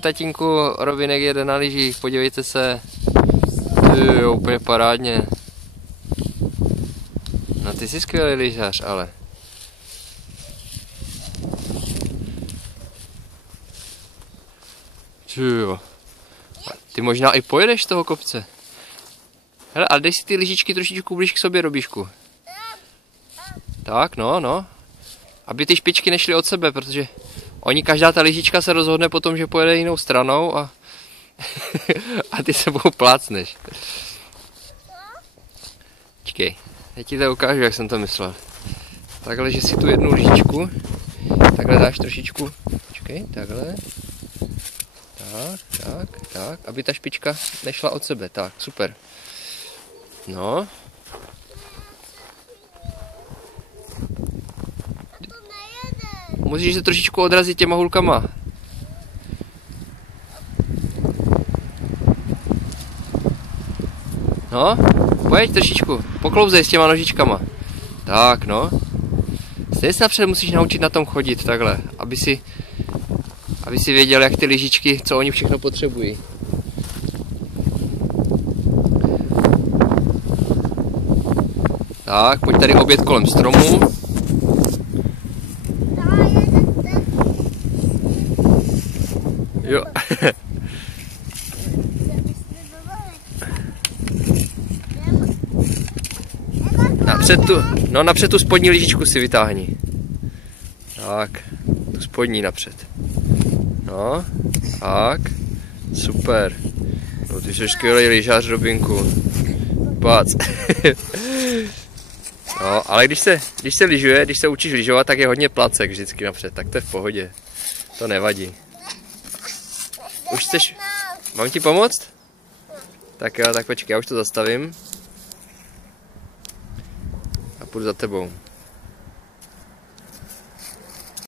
Tatínku, Robinek jede na lyžích, podívejte se. Jo, úplně parádně. No ty jsi skvělý lyžař, ale. Jo. Ty možná i pojedeš z toho kopce. Hele, a dej si ty lyžičky trošičku blíž k sobě, Robíšku. Tak, no. Aby ty špičky nešly od sebe, protože každá ta lyžička se rozhodne potom, že pojede jinou stranou a a ty se sebou plácneš. Počkej, já ti to ukážu, jak jsem to myslel. Takhle, že si tu jednu lyžičku, takhle dáš trošičku, počkej, takhle. Tak, aby ta špička nešla od sebe, tak, super. No. Musíš se trošičku odrazit těma hulkama. No, pojď trošičku, poklouzej s těma nožičkama. Tak, no. Stejně se napřed musíš naučit na tom chodit, takhle, aby si věděl, jak ty lyžičky, co oni všechno potřebují. Tak, pojď tady obět kolem stromu. Jo. Napřed tu spodní lyžičku si vytáhni. Tak, tu spodní napřed. No, tak, super. No, ty jsi skvělý lyžař, Robinku. Pác. No, ale když se lyžuje, když se učíš lyžovat, tak je hodně placek vždycky napřed, tak to je v pohodě. To nevadí. Už chceš? Mám ti pomoct? Tak jo, tak počkej, já už to zastavím. A půjdu za tebou.